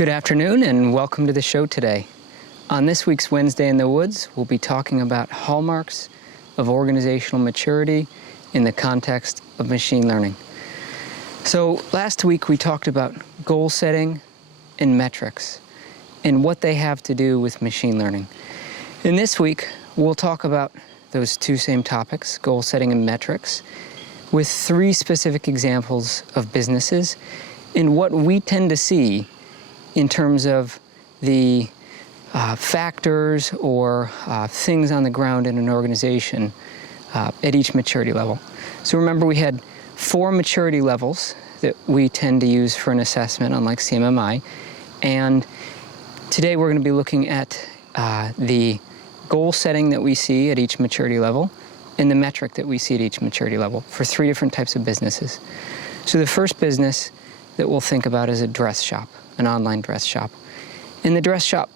Good afternoon and welcome to the show today. On this week's Wednesday in the Woods, we'll be talking about hallmarks of organizational maturity in the context of machine learning. So last week we talked about goal setting and metrics and what they have to do with machine learning. And this week we'll talk about those two same topics, goal setting and metrics, with three specific examples of businesses and what we tend to see in terms of the factors or things on the ground in an organization at each maturity level. So remember, we had 4 maturity levels that we tend to use for an assessment, unlike CMMI. And today we're going to be looking at the goal setting that we see at each maturity level and the metric that we see at each maturity level for 3 different types of businesses. So the first business that we'll think about is a dress shop, an online dress shop. And the dress shop,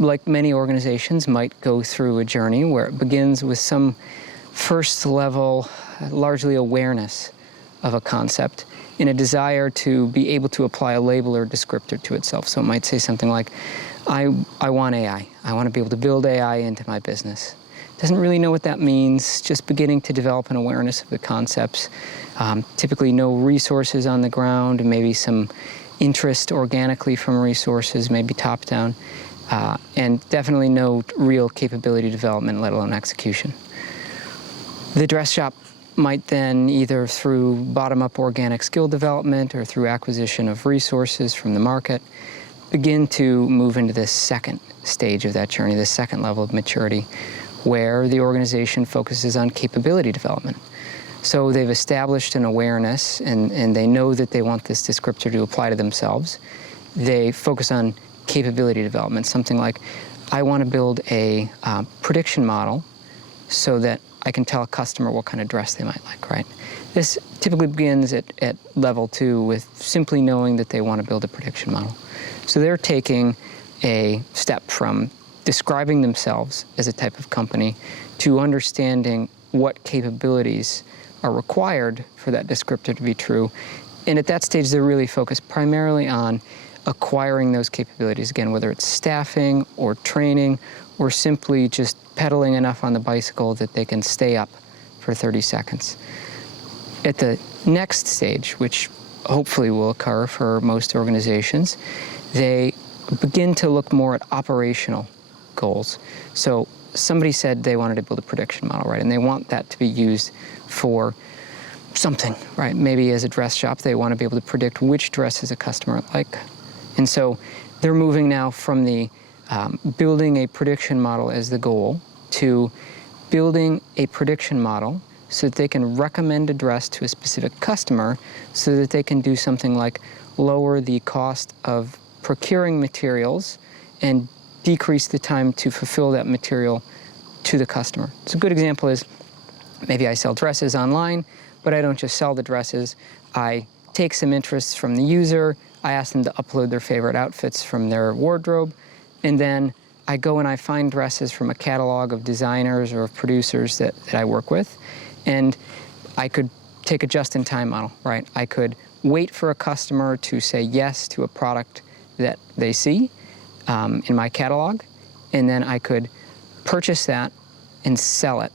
like many organizations, might go through a journey where it begins with some first level, largely awareness of a concept and a desire to be able to apply a label or descriptor to itself. So it might say something like, I want AI. I want to be able to build AI into my business. Doesn't really know what that means, just beginning to develop an awareness of the concepts. Typically no resources on the ground, maybe some interest organically from resources, maybe top down, and definitely no real capability development, let alone execution. The dress shop might then, either through bottom-up organic skill development or through acquisition of resources from the market, begin to move into this second stage of that journey, this second level of maturity, where the organization focuses on capability development. So they've established an awareness and they know that they want this descriptor to apply to themselves. They focus on capability development, something like, I want to build a prediction model so that I can tell a customer what kind of dress they might like, right? This typically begins at level 2 with simply knowing that they want to build a prediction model. So they're taking a step from describing themselves as a type of company to understanding what capabilities are required for that descriptor to be true. And at that stage, they're really focused primarily on acquiring those capabilities, again, whether it's staffing or training or simply just pedaling enough on the bicycle that they can stay up for 30 seconds. At the next stage, which hopefully will occur for most organizations, they begin to look more at operational goals. So somebody said they wanted to build a prediction model, right? And they want that to be used for something, right? Maybe as a dress shop, they want to be able to predict which dresses a customer would like. And so they're moving now from the building a prediction model as the goal to building a prediction model so that they can recommend a dress to a specific customer so that they can do something like lower the cost of procuring materials and decrease the time to fulfill that material to the customer. So a good example is, maybe I sell dresses online, but I don't just sell the dresses. I take some interests from the user, I ask them to upload their favorite outfits from their wardrobe, and then I go and I find dresses from a catalog of designers or of producers that I work with, and I could take a just-in-time model, right? I could wait for a customer to say yes to a product that they see in my catalog, and then I could purchase that and sell it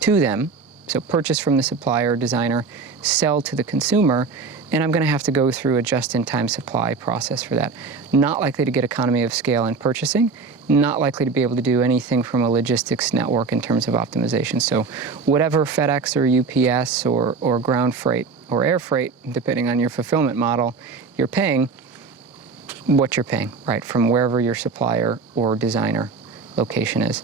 to them. So purchase from the supplier, designer, sell to the consumer, and I'm going to have to go through a just-in-time supply process for that. Not likely to get economy of scale in purchasing, not likely to be able to do anything from a logistics network in terms of optimization. So whatever FedEx or UPS or ground freight or air freight, depending on your fulfillment model, you're paying what you're paying, right, from wherever your supplier or designer location is.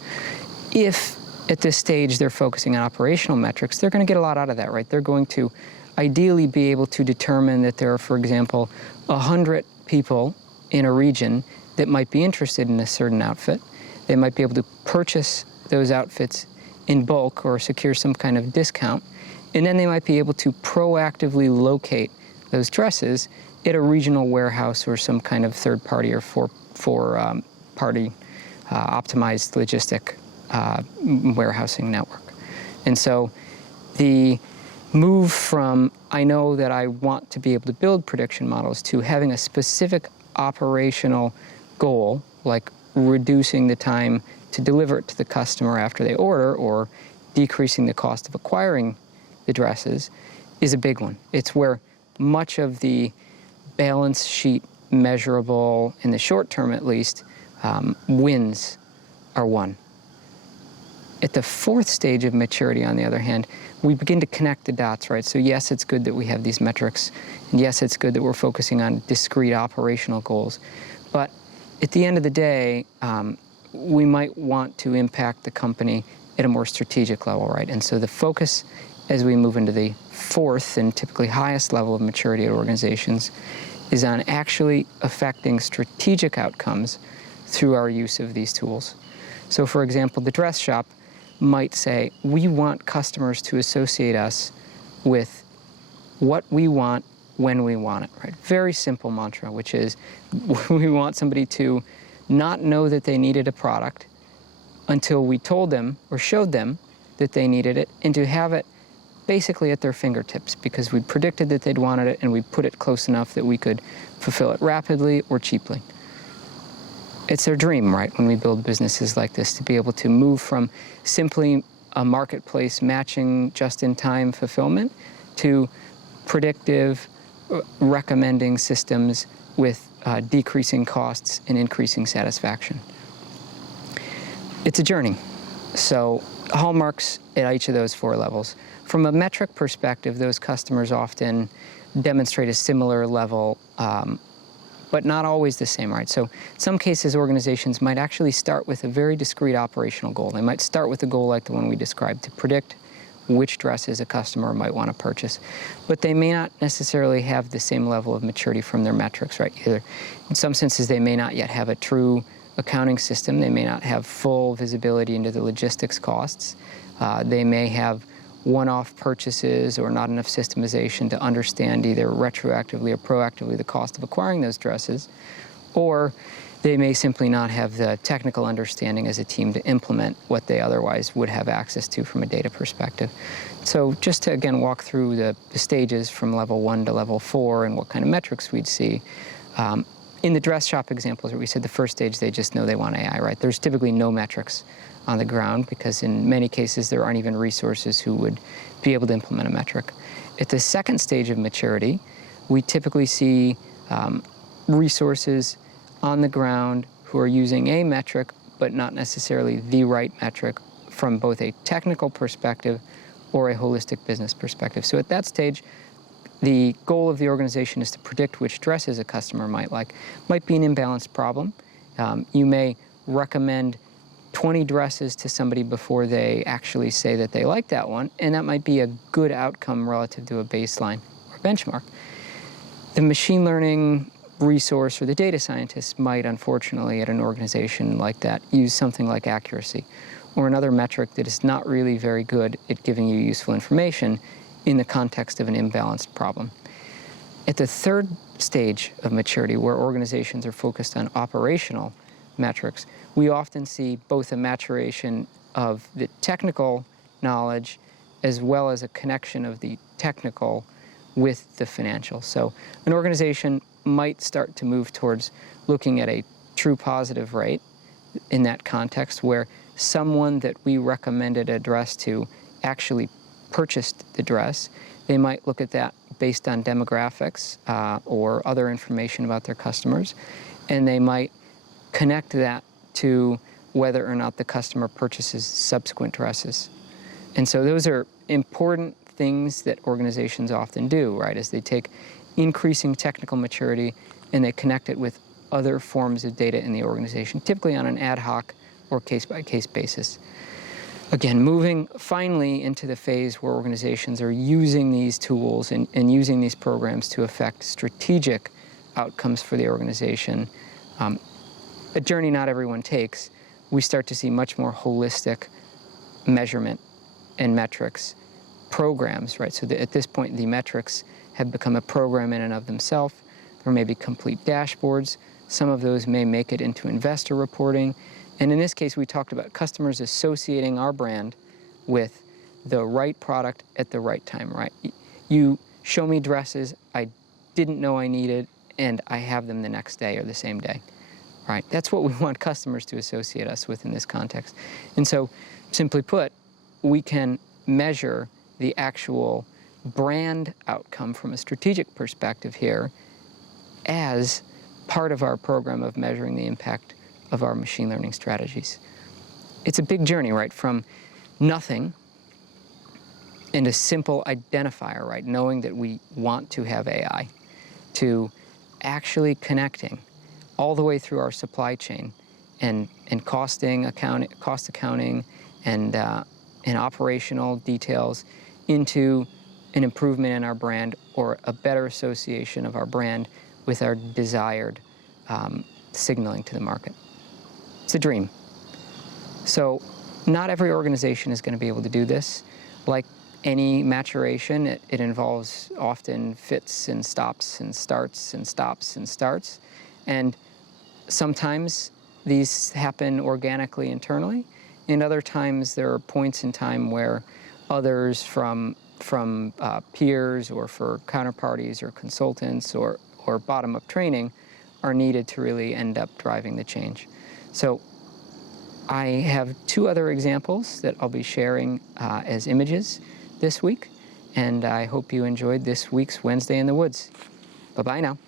If at this stage they're focusing on operational metrics, they're going to get a lot out of that, right? They're going to ideally be able to determine that there are, for example, 100 people in a region that might be interested in a certain outfit. They might be able to purchase those outfits in bulk or secure some kind of discount, and then they might be able to proactively locate those dresses at a regional warehouse or some kind of third party or party optimized logistic warehousing network. And so the move from, I know that I want to be able to build prediction models, to having a specific operational goal, like reducing the time to deliver it to the customer after they order or decreasing the cost of acquiring the dresses, is a big one. It's where much of the balance sheet measurable, in the short term at least, wins are won. At the fourth stage of maturity, on the other hand, we begin to connect the dots, right? So yes, it's good that we have these metrics, and yes, it's good that we're focusing on discrete operational goals, but at the end of the day, we might want to impact the company at a more strategic level, right? And so the focus as we move into the fourth and typically highest level of maturity at organizations is on actually affecting strategic outcomes through our use of these tools. So for example, the dress shop might say, we want customers to associate us with what we want when we want it, right? Very simple mantra, which is we want somebody to not know that they needed a product until we told them or showed them that they needed it, and to have it basically at their fingertips because we predicted that they'd wanted it and we put it close enough that we could fulfill it rapidly or cheaply. It's their dream, right, when we build businesses like this, to be able to move from simply a marketplace matching just-in-time fulfillment to predictive, recommending systems with decreasing costs and increasing satisfaction. It's a journey. So hallmarks at each of those four levels. From a metric perspective, those customers often demonstrate a similar level, but not always the same, right? So in some cases, organizations might actually start with a very discrete operational goal. They might start with a goal like the one we described, to predict which dresses a customer might want to purchase. But they may not necessarily have the same level of maturity from their metrics, right? Either in some senses, they may not yet have a true accounting system. They may not have full visibility into the logistics costs. They may have one-off purchases or not enough systemization to understand either retroactively or proactively the cost of acquiring those dresses, or they may simply not have the technical understanding as a team to implement what they otherwise would have access to from a data perspective. So just to, again, walk through the stages from level 1 to level 4 and what kind of metrics we'd see. In the dress shop examples where we said the first stage, they just know they want AI, right? There's typically no metrics on the ground because in many cases there aren't even resources who would be able to implement a metric. At the second stage of maturity, we typically see resources on the ground who are using a metric but not necessarily the right metric from both a technical perspective or a holistic business perspective. So at that stage, the goal of the organization is to predict which dresses a customer might like. Might be an imbalanced problem. You may recommend 20 dresses to somebody before they actually say that they like that one, and that might be a good outcome relative to a baseline or benchmark. The machine learning resource or the data scientists might, unfortunately, at an organization like that, use something like accuracy or another metric that is not really very good at giving you useful information in the context of an imbalanced problem. At the third stage of maturity, where organizations are focused on operational metrics, we often see both a maturation of the technical knowledge as well as a connection of the technical with the financial. So an organization might start to move towards looking at a true positive rate in that context where someone that we recommended a dress to actually purchased the dress. They might look at that based on demographics or other information about their customers, and they might connect that to whether or not the customer purchases subsequent dresses. And so those are important things that organizations often do, right, as they take increasing technical maturity and they connect it with other forms of data in the organization, typically on an ad hoc or case-by-case basis. Again, moving finally into the phase where organizations are using these tools and using these programs to affect strategic outcomes for the organization, a journey not everyone takes, we start to see much more holistic measurement and metrics programs, right? So at this point, the metrics have become a program in and of themselves. There may be complete dashboards. Some of those may make it into investor reporting. And in this case, we talked about customers associating our brand with the right product at the right time, right? You show me dresses I didn't know I needed, and I have them the next day or the same day, right? That's what we want customers to associate us with in this context. And so, simply put, we can measure the actual brand outcome from a strategic perspective here as part of our program of measuring the impact of our machine learning strategies. It's a big journey, right? From nothing and a simple identifier, right? Knowing that we want to have AI, to actually connecting all the way through our supply chain and cost accounting and operational details into an improvement in our brand or a better association of our brand with our desired signaling to the market. It's a dream. So not every organization is going to be able to do this. Like any maturation, it involves often fits and stops and starts and stops and starts. And sometimes these happen organically internally, and other times there are points in time where others from peers or for counterparties or consultants or bottom-up training are needed to really end up driving the change. So I have 2 other examples that I'll be sharing as images this week, and I hope you enjoyed this week's Wednesday in the Woods. Bye-bye now.